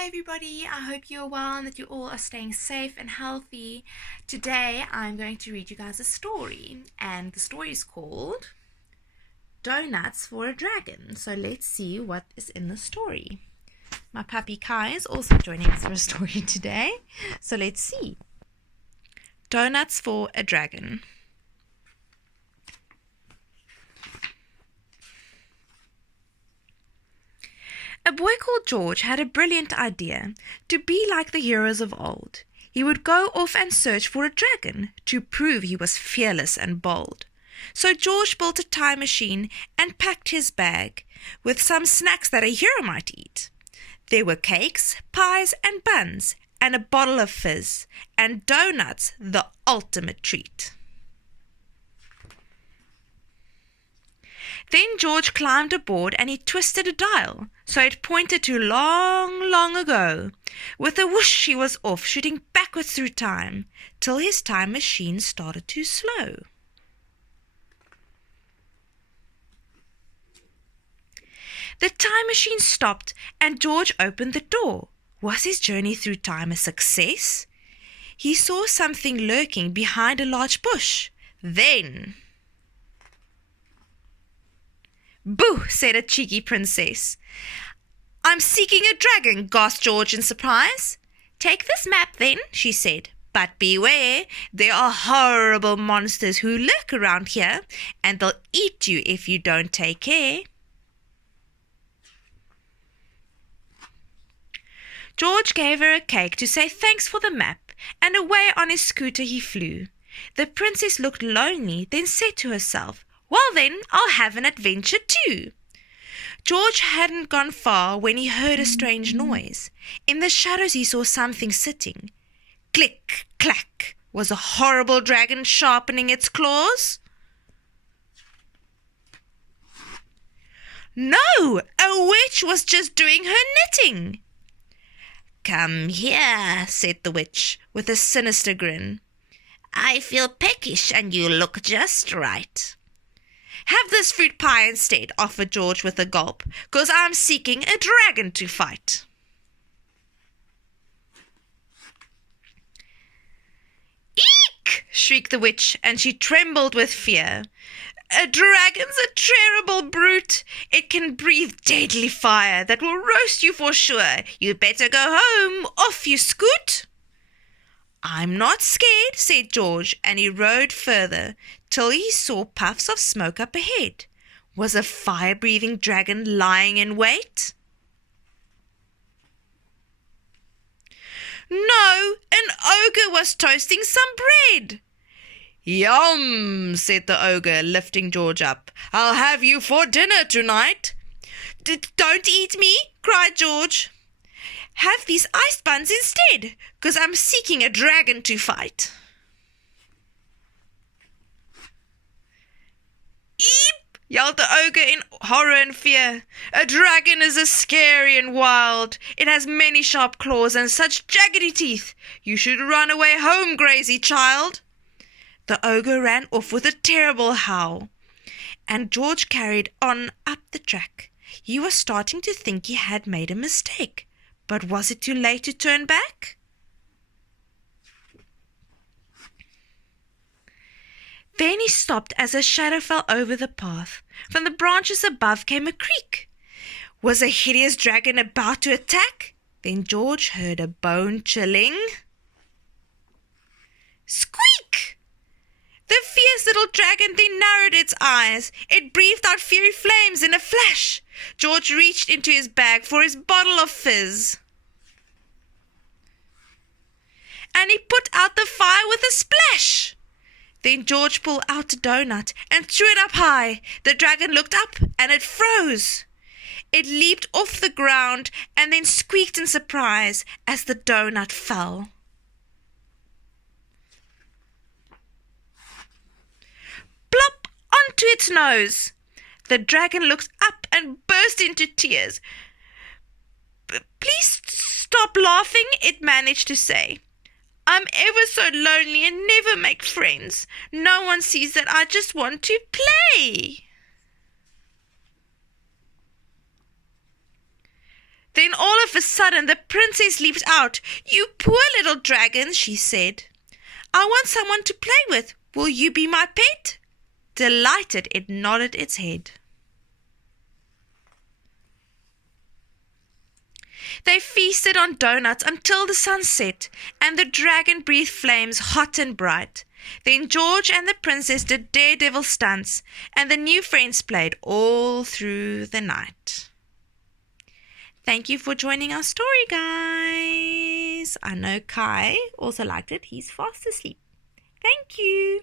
Hi everybody, I hope you're well and that you all are staying safe and healthy. Today I'm going to read you guys a story, and the story is called Doughnuts for a Dragon. So let's see what is in the story. My puppy Kai is also joining us for a story today, so let's see. Doughnuts for a Dragon. A boy called George had a brilliant idea to be like the heroes of old. He would go off and search for a dragon to prove he was fearless and bold. So George built a time machine and packed his bag with some snacks that a hero might eat. There were cakes, pies, and buns, and a bottle of fizz, and doughnuts, the ultimate treat. Then George climbed aboard and he twisted a dial, so it pointed to long, long ago. With a whoosh he was off, shooting backwards through time, till his time machine started to slow. The time machine stopped and George opened the door. Was his journey through time a success? He saw something lurking behind a large bush. Then... "Boo!" said a cheeky princess. "I'm seeking a dragon," gasped George in surprise. "Take this map then," she said. "But beware, there are horrible monsters who lurk around here, and they'll eat you if you don't take care." George gave her a cake to say thanks for the map, and away on his scooter he flew. The princess looked lonely, then said to herself, "Well then, I'll have an adventure too." George hadn't gone far when he heard a strange noise. In the shadows he saw something sitting. Click, clack, was a horrible dragon sharpening its claws. No, a witch was just doing her knitting. "Come here," said the witch, with a sinister grin. "I feel peckish and you look just right." "Have this fruit pie instead," offered George with a gulp, "'cause I'm seeking a dragon to fight." "Eek!" shrieked the witch, and she trembled with fear. "A dragon's a terrible brute. It can breathe deadly fire that will roast you for sure. You better go home. Off you scoot." "I'm not scared," said George, and he rode further till he saw puffs of smoke up ahead. Was a fire-breathing dragon lying in wait? No, an ogre was toasting some bread. "Yum," said the ogre, lifting George up. "I'll have you for dinner tonight." "Don't eat me," cried George. "Have these ice buns instead, 'cause I'm seeking a dragon to fight." "Eep!" yelled the ogre in horror and fear. "A dragon is scary and wild. It has many sharp claws and such jaggedy teeth. You should run away home, crazy child." The ogre ran off with a terrible howl, and George carried on up the track. He was starting to think he had made a mistake. But was it too late to turn back? Then he stopped as a shadow fell over the path. From the branches above came a creak. Was a hideous dragon about to attack? Then George heard a bone-chilling squeak. The fierce little dragon then narrowed its eyes. It breathed out fiery flames in a flash. George reached into his bag for his bottle of fizz, and he put out the fire with a splash. Then George pulled out a doughnut and threw it up high. The dragon looked up and it froze. It leaped off the ground and then squeaked in surprise as the doughnut fell. Plop onto its nose. The dragon looked up and burst into tears. "Please stop laughing," it managed to say. "I'm ever so lonely and never make friends. No one sees that I just want to play." Then all of a sudden the princess leaped out. "You poor little dragon," she said. "I want someone to play with. Will you be my pet?" Delighted, it nodded its head. They feasted on doughnuts until the sun set, and the dragon breathed flames hot and bright. Then George and the princess did daredevil stunts, and the new friends played all through the night. Thank you for joining our story, guys. I know Kai also liked it. He's fast asleep. Thank you.